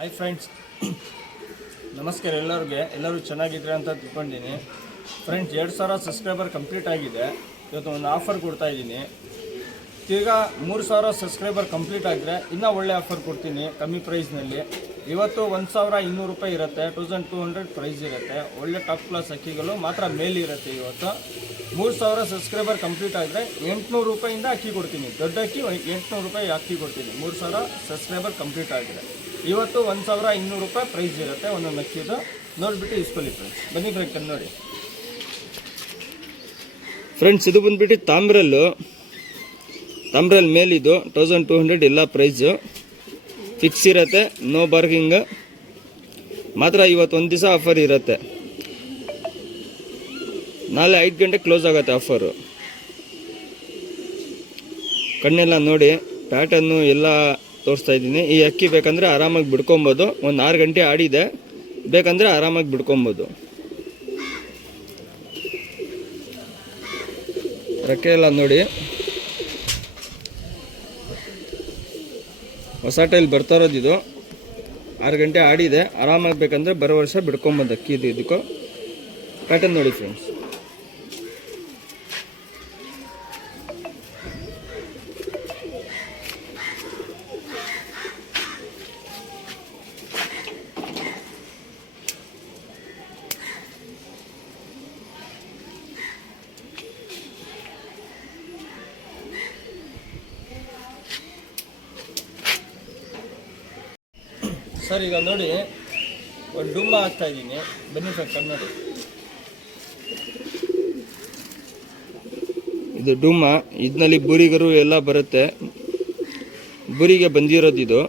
Hi friends, ನಮಸ್ಕಾರ ಎಲ್ಲರೂ ಚೆನ್ನಾಗಿದ್ರೆ ಅಂತ ತಿಳ್ಕೊಂಡಿದ್ದೀನಿ. ಫ್ರೆಂಡ್ಸ್, 2000 ಸಬ್ಸ್ಕ್ರೈಬರ್ ಕಂಪ್ಲೀಟ್ ಆಗಿದೆ. ಇವತ್ತು ಒಂದು ಆಫರ್ ಕೊಡ್ತಾ ಇದ್ದೀನಿ. ತಿರ್ಗಾ 3000 ಸಬ್ಸ್ಕ್ರೈಬರ್ ಕಂಪ್ಲೀಟ್ ಆದರೆ ಇನ್ನೂ ಒಳ್ಳೆ ಆಫರ್ ಕೊಡ್ತೀನಿ ಕಮ್ಮಿ ಪ್ರೈಸ್ನಲ್ಲಿ. ಇವತ್ತು 1200 ರೂಪಾಯಿ ಇರುತ್ತೆ, 2200 ಪ್ರೈಸ್ ಇರುತ್ತೆ. ಒಳ್ಳೆ ಟಾಪ್ ಕ್ಲಾಸ್ ಅಕ್ಕಿಗಳು ಮಾತ್ರ ಮೇಲಿರುತ್ತೆ. ಇವತ್ತು 3000 ಸಬ್ಸ್ಕ್ರೈಬರ್ ಕಂಪ್ಲೀಟ್ ಆದರೆ 800 ರೂಪಾಯಿಂದ ಅಕ್ಕಿ ಕೊಡ್ತೀನಿ. ದೊಡ್ಡ ಅಕ್ಕಿ 800 ರೂಪಾಯಿ ಅಕ್ಕಿ ಕೊಡ್ತೀನಿ 3000 ಸಬ್ಸ್ಕ್ರೈಬರ್ ಕಂಪ್ಲೀಟ್ ಆಗಿದೆ. ಇವತ್ತು 1200 ರೂಪಾಯಿ ಪ್ರೈಸ್ ಇರುತ್ತೆ ಒಂದೊಂದು ಅಕ್ಕಿದು. ನೋಡಿಬಿಟ್ಟು ಇಸ್ಕೊಳ್ಳಿ ಫ್ರೆಂಡ್ಸ್. ಬನ್ನಿ ಫ್ರೆಂಡ್ಸ್, ನೋಡಿ ಫ್ರೆಂಡ್ಸ್, ಇದು ಬಂದುಬಿಟ್ಟು ತಾಮ್ರಲ್ ಮೇಲಿದು 1200 ಎಲ್ಲ ಪ್ರೈಸು ಫಿಕ್ಸ್ ಇರುತ್ತೆ. ನೋ ಬಾರ್ಗಿಂಗ್ ಮಾತ್ರ. ಇವತ್ತು ಒಂದು ದಿವಸ ಆಫರ್ ಇರುತ್ತೆ. ನಾಳೆ 5 ಗಂಟೆ ಕ್ಲೋಸ್ ಆಗುತ್ತೆ ಆಫರು. ಕಣ್ಣೆಲ್ಲ ನೋಡಿ, ಪ್ಯಾಟರ್ನು ಎಲ್ಲ ತೋರಿಸ್ತಾ ಇದ್ದೀನಿ. ಈ ಅಕ್ಕಿ ಬೇಕಂದರೆ ಆರಾಮಾಗಿ ಬಿಡ್ಕೊಬೋದು. ಒಂದು 6 ಗಂಟೆ ಆಡಿದೆ, ಬೇಕಂದರೆ ಆರಾಮಾಗಿ ಬಿಡ್ಕೊಬೋದು. ರೆಕ್ಕೆ ಎಲ್ಲ ನೋಡಿ, ಹೊಸ ಟೈಲ್ ಬರ್ತಾ ಇರೋದು ಇದು. 6 ಗಂಟೆ ಆಡಿದೆ, ಆರಾಮಾಗಿ ಬೇಕಂದರೆ ಬರೋ ವರ್ಷ ಬಿಡ್ಕೊಬೋದು ಅಕ್ಕಿ. ಇದಕ್ಕೂ ಪ್ಯಾಟರ್ನ್ ನೋಡಿ ಫ್ರೆಂಡ್ಸ್. ಸರ್, ಈಗ ನೋಡಿ ಒಂದು ಡುಮ್ಮ ಹಾಕ್ತಾ ಇದ್ದೀನಿ. ಬನ್ನಿ ಸರ್, ಕನ್ನಡಿ. ಇದು ಡುಮ್ಮ. ಇದರಲ್ಲಿ ಬುರಿಗರು ಎಲ್ಲ ಬರುತ್ತೆ. ಬುರಿಗೆ ಬಂದಿರೋದು ಇದು,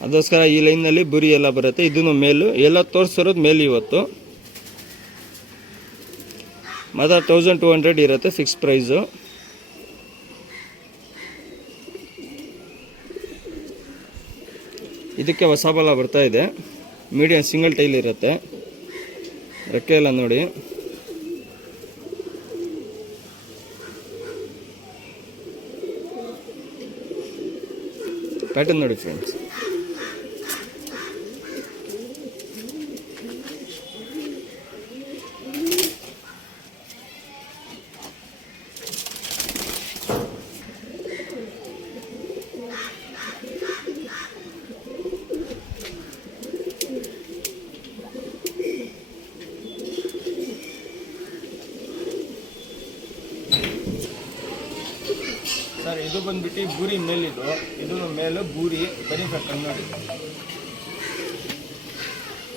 ಅದಕ್ಕೋಸ್ಕರ ಈ ಲೈನ್ನಲ್ಲಿ ಬುರಿ ಎಲ್ಲ ಬರುತ್ತೆ. ಇದನ್ನು ಮೇಲು ಎಲ್ಲ ತೋರಿಸಿರೋದು ಮೇಲು. ಇವತ್ತು ಮಾತ್ರ 1200 ಇರುತ್ತೆ ಫಿಕ್ಸ್ ಪ್ರೈಸು. ಇದಕ್ಕೆ ಹೊಸ ಬಲ ಬರ್ತಾ ಇದೆ. ಮೀಡಿಯಂ ಸಿಂಗಲ್ ಟೈಲ್ ಇರುತ್ತೆ. ರೆಕ್ಕೆ ಎಲ್ಲ ನೋಡಿ. ಪ್ಯಾಟರ್ನ್ ನೋಡಿ ಫ್ರೆಂಡ್ಸ್. ಸರ್, ಇದು ಬಂದ್ಬಿಟ್ಟು ಬೂರಿ ಮೇಲಿದು. ಇದು ಮೇಲು ಬೂರಿ. ಬನ್ನಿ ಸರ್, ಕಣ್ಣು ನೋಡಿ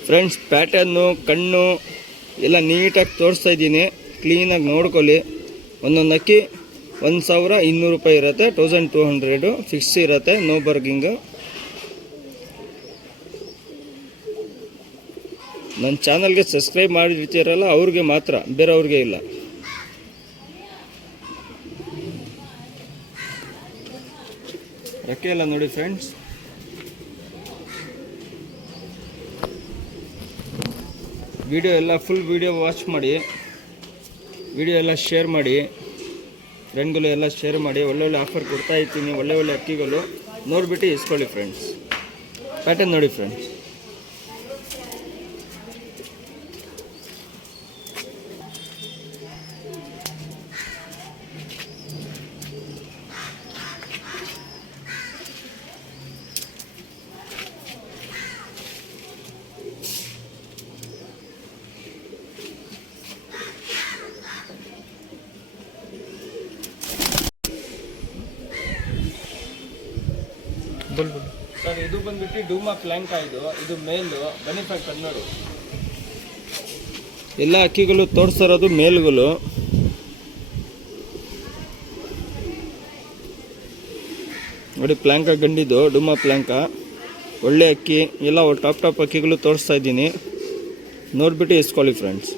ಫ್ರೆಂಡ್ಸ್. ಪ್ಯಾಟರ್ನು ಕಣ್ಣು ಎಲ್ಲ ನೀಟಾಗಿ ತೋರಿಸ್ತಾ ಇದ್ದೀನಿ. ಕ್ಲೀನಾಗಿ ನೋಡ್ಕೊಳ್ಳಿ. ಒಂದೊಂದು ಅಕ್ಕಿ 1200 ರೂಪಾಯಿ ಇರುತ್ತೆ. 1200 ಫಿಕ್ಸ್ ಇರುತ್ತೆ. ನೋ ಬರ್ಗಿಂಗು. ನನ್ನ ಚಾನಲ್ಗೆ ಸಬ್ಸ್ಕ್ರೈಬ್ ಮಾಡಿರ್ತೀರಲ್ಲ ಅವ್ರಿಗೆ ಮಾತ್ರ, ಬೇರೆಯವ್ರಿಗೆ ಇಲ್ಲ. ರೆಕ್ಕೆ ಎಲ್ಲ ನೋಡಿ ಫ್ರೆಂಡ್ಸ್. ವಿಡಿಯೋ ಎಲ್ಲ ಫುಲ್ ವಿಡಿಯೋ ವಾಚ್ ಮಾಡಿ, ವಿಡಿಯೋ ಎಲ್ಲ ಶೇರ್ ಮಾಡಿ, ಫ್ರೆಂಡ್ಗಳು ಎಲ್ಲ ಶೇರ್ ಮಾಡಿ. ಒಳ್ಳೊಳ್ಳೆ ಆಫರ್ ಕೊಡ್ತಾ ಇರ್ತೀನಿ. ಒಳ್ಳೆ ಅಕ್ಕಿಗಳು ನೋಡಿಬಿಟ್ಟು ಇಸ್ಕೊಳ್ಳಿ ಫ್ರೆಂಡ್ಸ್. ಪ್ಯಾಟರ್ನ್ ನೋಡಿ ಫ್ರೆಂಡ್ಸ್. ಸರ್, ಇದು ಬಂದ್ಬಿಟ್ಟು ಡೂಮಾ ಪ್ಲ್ಯಾಂಕ. ಇದು ಮೇಲು. ಬನ್ನಿ ಸರ್, ಕನ್ನಡು. ಎಲ್ಲ ಅಕ್ಕಿಗಳು ತೋರಿಸಿರೋದು ಮೇಲುಗಳು. ನೋಡಿ, ಪ್ಲ್ಯಾಂಕ ಗಂಡಿದು ಡೂಮಾ ಪ್ಲ್ಯಾಂಕ. ಒಳ್ಳೆ ಅಕ್ಕಿ. ಎಲ್ಲ ಟಾಪ್ ಅಕ್ಕಿಗಳು ತೋರಿಸ್ತಾ ಇದ್ದೀನಿ. ನೋಡಿಬಿಟ್ಟು ಇಸ್ಕೊಳ್ಳಿ ಫ್ರೆಂಡ್ಸ್.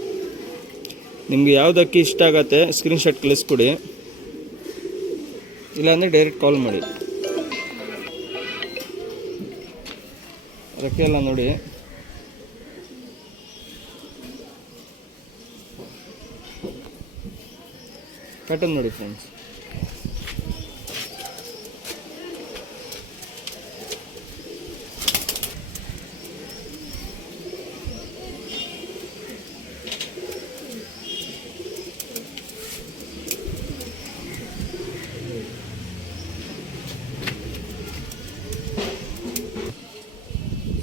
ನಿಮ್ಗೆ ಯಾವ್ದು ಅಕ್ಕಿ ಇಷ್ಟ ಆಗತ್ತೆ ಸ್ಕ್ರೀನ್ಶಾಟ್ ಕಳಿಸ್ಕೊಡಿ, ಇಲ್ಲಾಂದರೆ ಡೈರೆಕ್ಟ್ ಕಾಲ್ ಮಾಡಿ. ರೆಕ್ಕೆ ಎಲ್ಲ ನೋಡಿ. ಪ್ಯಾಟರ್ನ್ ನೋಡಿ ಫ್ರೆಂಡ್ಸ್.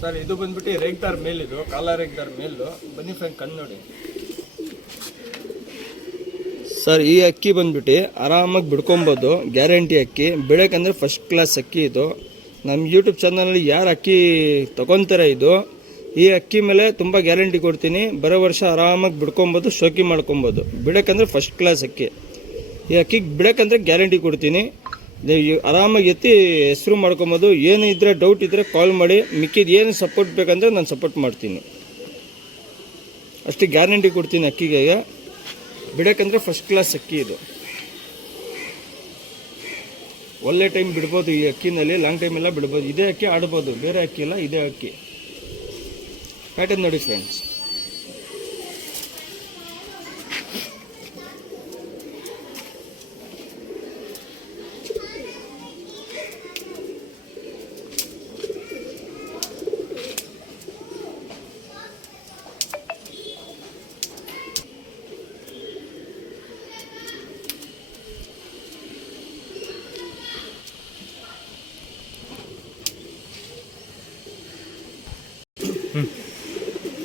ಸರ್ ಇದು ಬಂದ್ಬಿಟ್ಟು ರೇಗ್ದಾರ್ ಮೇಲ್, ಇದು ಕಾಲ ರೇಗ್ದಾರ್ ಮೇಲು. ಬನ್ನಿ ಫ್ರೆಂಡ್ ಕಣ್ಣು ನೋಡಿ ಸರ್. ಈ ಅಕ್ಕಿ ಬಂದ್ಬಿಟ್ಟು ಆರಾಮಾಗಿ ಬಿಡ್ಕೊಬೋದು, ಗ್ಯಾರಂಟಿ ಅಕ್ಕಿ. ಬೆಳಕಂದ್ರೆ ಫಸ್ಟ್ ಕ್ಲಾಸ್ ಅಕ್ಕಿ ಇದು. ನಮ್ಮ ಯೂಟ್ಯೂಬ್ ಚಾನಲಲ್ಲಿ ಯಾರು ಅಕ್ಕಿ ತೊಗೊತಾರೆ ಇದು ಈ ಅಕ್ಕಿ ಮೇಲೆ ತುಂಬ ಗ್ಯಾರಂಟಿ ಕೊಡ್ತೀನಿ. ಬರೋ ವರ್ಷ ಆರಾಮಾಗಿ ಬಿಡ್ಕೊಬೋದು, ಶೋಕಿ ಮಾಡ್ಕೊಬೋದು. ಬಿಡಕ್ಕಂದ್ರೆ ಫಸ್ಟ್ ಕ್ಲಾಸ್ ಅಕ್ಕಿ. ಈ ಅಕ್ಕಿಗೆ ಬಿಡಕ್ಕಂದ್ರೆ ಗ್ಯಾರಂಟಿ ಕೊಡ್ತೀನಿ. ನೀವು ಆರಾಮಾಗಿ ಎತ್ತಿ ಹೆಸರು ಮಾಡ್ಕೊಬೋದು. ಏನು ಇದ್ದರೆ ಡೌಟ್ ಇದ್ದರೆ ಕಾಲ್ ಮಾಡಿ. ಮಿಕ್ಕಿದ್ದು ಏನು ಸಪೋರ್ಟ್ ಬೇಕಂದರೆ ನಾನು ಸಪೋರ್ಟ್ ಮಾಡ್ತೀನಿ. ಅಷ್ಟು ಗ್ಯಾರಂಟಿ ಕೊಡ್ತೀನಿ ಅಕ್ಕಿಗೆ. ಬಿಡಕ್ಕಂದ್ರೆ ಫಸ್ಟ್ ಕ್ಲಾಸ್ ಅಕ್ಕಿ ಇದು. ಒಳ್ಳೆ ಟೈಮ್ ಬಿಡ್ಬೋದು ಈ ಅಕ್ಕಿನಲ್ಲಿ, ಲಾಂಗ್ ಟೈಮ್ ಎಲ್ಲ ಬಿಡ್ಬೋದು. ಇದೇ ಅಕ್ಕಿ ಆಡ್ಬೋದು, ಬೇರೆ ಅಕ್ಕಿ ಇಲ್ಲ, ಇದೇ ಅಕ್ಕಿ. ಪ್ಯಾಟರ್ನ್ ನೋಡಿ ಫ್ರೆಂಡ್ಸ್.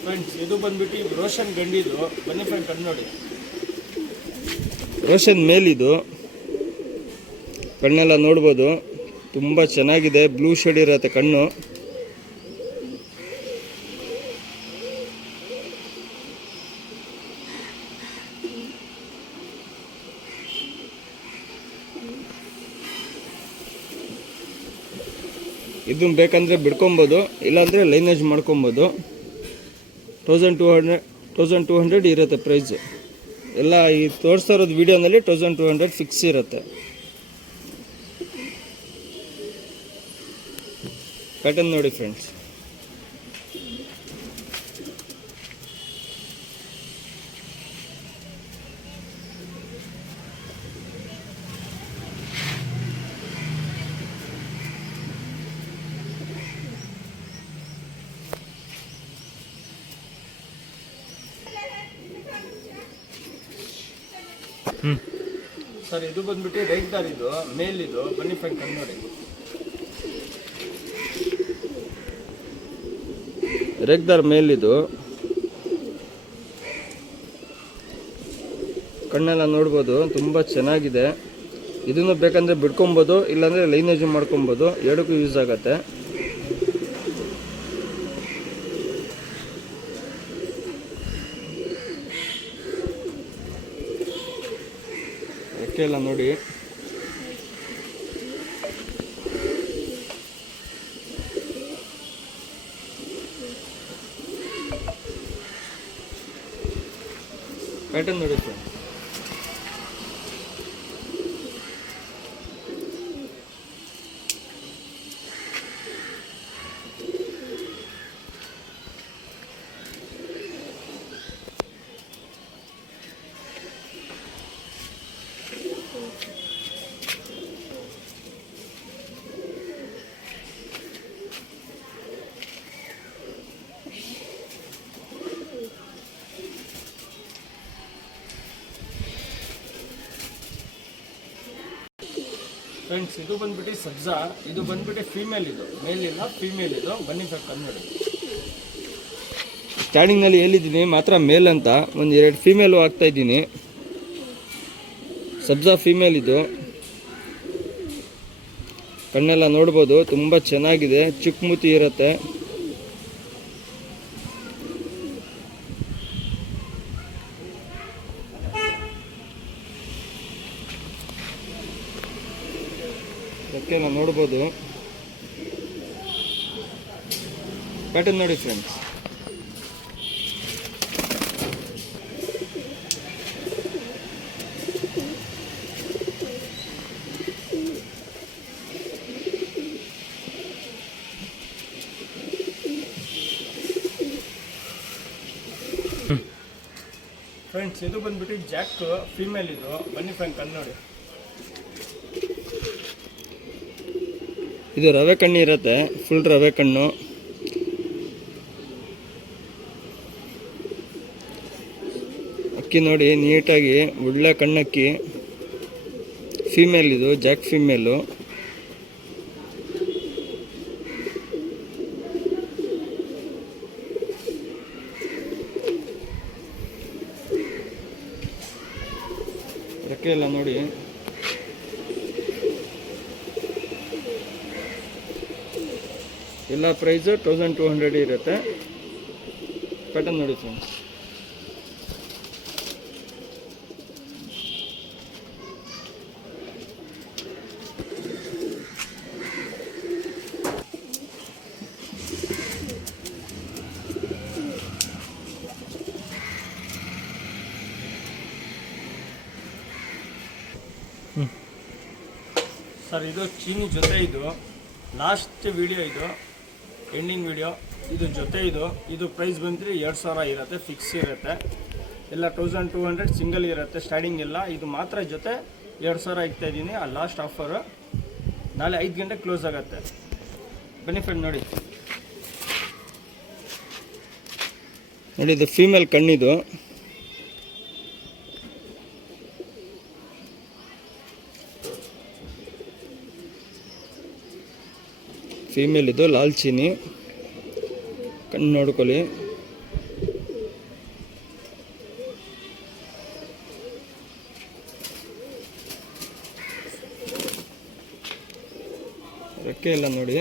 ಫ್ರೆಂಡ್ಸ್ ಇದು ಬಂದ್ಬಿಟ್ಟು ರೋಷನ್ ಗಂಡಿದು. ಬನ್ನಿ ಫ್ರೆಂಡ್ ಕಣ್ಣು ನೋಡಿ. ರೋಷನ್ ಮೇಲಿದು ಕಣ್ಣೆಲ್ಲ ನೋಡ್ಬೋದು, ತುಂಬ ಚೆನ್ನಾಗಿದೆ. ಬ್ಲೂ ಶೇಡ್ ಇರುತ್ತೆ ಕಣ್ಣು. ಇದನ್ನ ಬೇಕಂದರೆ ಬಿಡ್ಕೊಬೋದು, ಇಲ್ಲಾಂದರೆ ಲೈನೇಜ್ ಮಾಡ್ಕೊಬೋದು. 1200 ಇರುತ್ತೆ ಪ್ರೈಸ್ ಎಲ್ಲ. ಈ ತೋರಿಸ್ತಾ ಇರೋದು ವಿಡಿಯೋನಲ್ಲಿ 1200 ಫಿಕ್ಸ್ ಇರುತ್ತೆ. ಪ್ಯಾಟರ್ನ್ ನೋಡಿ ಫ್ರೆಂಡ್ಸ್. ಸರ್ ಇದು ಬಂದ್ಬಿಟ್ಟು ರೇಗ್ದಾರ್ ಇದು ಮೇಲಿದು. ಬನ್ನಿ ಫ್ರೆಂಡ್ ಕಣ್ಣು ನೋಡಿ. ರೇಗ್ದಾರ್ ಮೇಲಿದು ಕಣ್ಣೆಲ್ಲ ನೋಡ್ಬೋದು, ತುಂಬ ಚೆನ್ನಾಗಿದೆ. ಇದನ್ನು ಬೇಕಂದರೆ ಬಿಡ್ಕೊಬೋದು, ಇಲ್ಲಾಂದರೆ ಲೈನೇಜ್ ಮಾಡ್ಕೊಬೋದು. ಎರಡಕ್ಕೂ ಯೂಸ್ ಆಗುತ್ತೆ. ಎಲ್ಲ ನೋಡಿ. ಪ್ಯಾಟರ್ನ್ ನೋಡಿ ಸರ್. ಫ್ರೆಂಡ್ಸ್ ಇದು ಬಂದ್ಬಿಟ್ಟು ಸಬ್ಜಾ. ಇದು ಬಂದ್ಬಿಟ್ಟು ಫೀಮೇಲ್, ಇದು ಮೇಲ್ ಇಲ್ಲ, ಫೀಮೇಲ್ ಇದು. ಬನ್ನಿ ಸರ್ ಕಣ್ಣು ನೋಡಿ. ಸ್ಟಾರ್ಟಿಂಗ್ನಲ್ಲಿ ಹೇಳಿದ್ದೀನಿ ಮಾತ್ರ ಮೇಲ್ ಅಂತ, ಒಂದು 2 ಫೀಮೇಲು ಹಾಕ್ತಾ ಇದ್ದೀನಿ. ಸಬ್ಜಾ ಫೀಮೇಲ್ ಇದು. ಕಣ್ಣೆಲ್ಲ ನೋಡ್ಬೋದು, ತುಂಬ ಚೆನ್ನಾಗಿದೆ. ಚಿಕ್ಕ ಮೂತಿ ಇರುತ್ತೆ. ಅದಕ್ಕೆಲ್ಲ ನೋಡ್ಬೋದು. ಪ್ಯಾಟರ್ನ್ ನೋಡಿ ಫ್ರೆಂಡ್ಸ್. ಫ್ರೆಂಡ್ಸ್ ಇದು ಬಂದ್ಬಿಟ್ಟು ಜಾಕ್ ಫೀಮೇಲ್ ಇದು. ಬನ್ನಿ ಫ್ರೆಂಡ್ ಕಣ್ಣು ನೋಡಿ. ಇದು ರವೆ ಕಣ್ಣು ಇರುತ್ತೆ, ಫುಲ್ ರವೆ ಕಣ್ಣು. ಅಕ್ಕಿ ನೋಡಿ ನೀಟಾಗಿ ಒಳ್ಳೆ ಕಣ್ಣಕ್ಕಿ. ಫೀಮೇಲ್ ಇದು, ಜಾಕ್ ಫೀಮೇಲು. ರೆಕ್ಕೆ ಎಲ್ಲ ನೋಡಿ. ಎಲ್ಲ ಪ್ರೈಸು 1200 ಇರುತ್ತೆ. ಪ್ಯಾಟರ್ನ್ ನೋಡಿ ಫ್ರೆಂಡ್ಸ್. ಸರ್ ಇದು ಚೀನಿ ಜೊತೆ, ಇದು ಲಾಸ್ಟ್ ವಿಡಿಯೋ, ಇದು ಎಂಡಿಂಗ್ ವಿಡಿಯೋ. ಇದು ಜೊತೆ, ಇದು ಪ್ರೈಸ್ ಬಂದರೆ 2000 ಇರುತ್ತೆ, ಫಿಕ್ಸ್ ಇರುತ್ತೆ. ಎಲ್ಲ 1200 ಸಿಂಗಲ್ ಇರುತ್ತೆ ಸ್ಟಾರ್ಟಿಂಗ್ ಎಲ್ಲ. ಇದು ಮಾತ್ರ ಜೊತೆ 2000 ಇಕ್ತಾಯಿದ್ದೀನಿ. ಆ ಲಾಸ್ಟ್ ಆಫರು. ನಾಳೆ 5 ಗಂಟೆ ಕ್ಲೋಸ್ ಆಗುತ್ತೆ. ಬನ್ನಿ ಫ್ರೆಂಡ್ ನೋಡಿ. ಇದು ಫೀಮೇಲ್ ಕಣ್ಣಿದು. ಫೀಮೇಲ್ ಇದು ಲಾಲ್ ಚೀನಿ. ಕಣ್ಣು ನೋಡ್ಕೊಳ್ಳಿ. ರೆಕ್ಕೆ ಎಲ್ಲ ನೋಡಿ.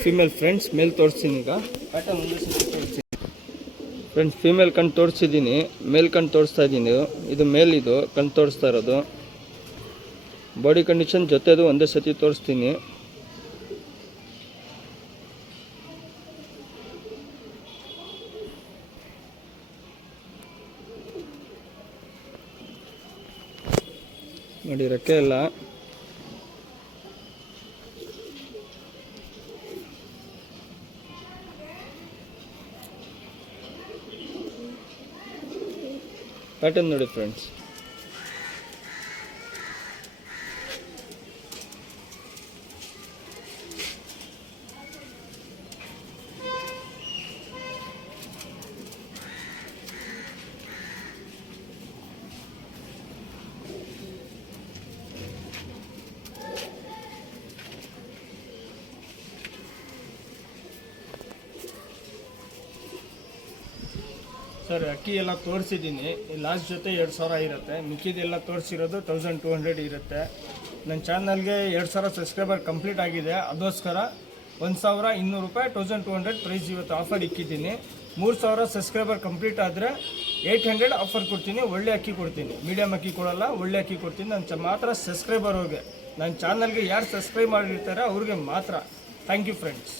ಫೀಮೇಲ್ ಫ್ರೆಂಡ್ಸ್ ಮೇಲ್ ತೋರಿಸ್ತೀನಿ ಈಗ. ಪ್ಯಾಟರ್ನ್ ಒಂದು ತೋರಿಸ್ತೀನಿ ಫ್ರೆಂಡ್ಸ್. ಫೀಮೇಲ್ ಕಣ್ಣು ತೋರಿಸಿದ್ದೀನಿ, ಮೇಲ್ ಕಣ್ಣು ತೋರಿಸ್ತಾ ಇದ್ದೀನಿ. ಇದು ಮೇಲ್, ಇದು ಕಣ್ಣು ತೋರಿಸ್ತಾ ಇರೋದು. ಬಾಡಿ ಕಂಡೀಷನ್ ಜೊತೆದು ಒಂದೇ ಸತಿ ತೋರಿಸ್ತೀನಿ. ನೋಡಿ ರೆಕ್ಕೆ ಎಲ್ಲ. ಪ್ಯಾಟರ್ನ್ ನೋಡಿ ಫ್ರೆಂಡ್ಸ್. ಸರ್ ಅಕ್ಕಿ ಎಲ್ಲ ತೋರಿಸಿದ್ದೀನಿ. ಲಾಸ್ಟ್ ಜೊತೆ 2000 ಇರುತ್ತೆ. ಮಿಕ್ಕಿದೆಲ್ಲ ತೋರಿಸಿರೋದು 1200 ಇರುತ್ತೆ. ನನ್ನ ಚಾನಲ್ಗೆ 2000 ಸಬ್ಸ್ಕ್ರೈಬರ್ ಕಂಪ್ಲೀಟ್ ಆಗಿದೆ. ಅದಕ್ಕೋಸ್ಕರ 1200 ರೂಪಾಯಿ 1200 ಪ್ರೈಸ್ ಇವತ್ತು ಆಫರ್ ಇಕ್ಕಿದ್ದೀನಿ. 3000 ಸಬ್ಸ್ಕ್ರೈಬರ್ ಕಂಪ್ಲೀಟ್ ಆದರೆ 800 ಆಫರ್ ಕೊಡ್ತೀನಿ. ಒಳ್ಳೆ ಅಕ್ಕಿ ಕೊಡ್ತೀನಿ, ಮೀಡಿಯಮ್ ಅಕ್ಕಿ ಕೊಡಲ್ಲ, ಒಳ್ಳೆ ಅಕ್ಕಿ ಕೊಡ್ತೀನಿ. ನನ್ನ ಮಾತ್ರ ಸಬ್ಸ್ಕ್ರೈಬರ್ ಅವ್ರಿಗೆ, ನನ್ನ ಚಾನಲ್ಗೆ ಯಾರು ಸಬ್ಸ್ಕ್ರೈಬ್ ಮಾಡಿರ್ತಾರೆ ಅವ್ರಿಗೆ ಮಾತ್ರ. Thank you friends.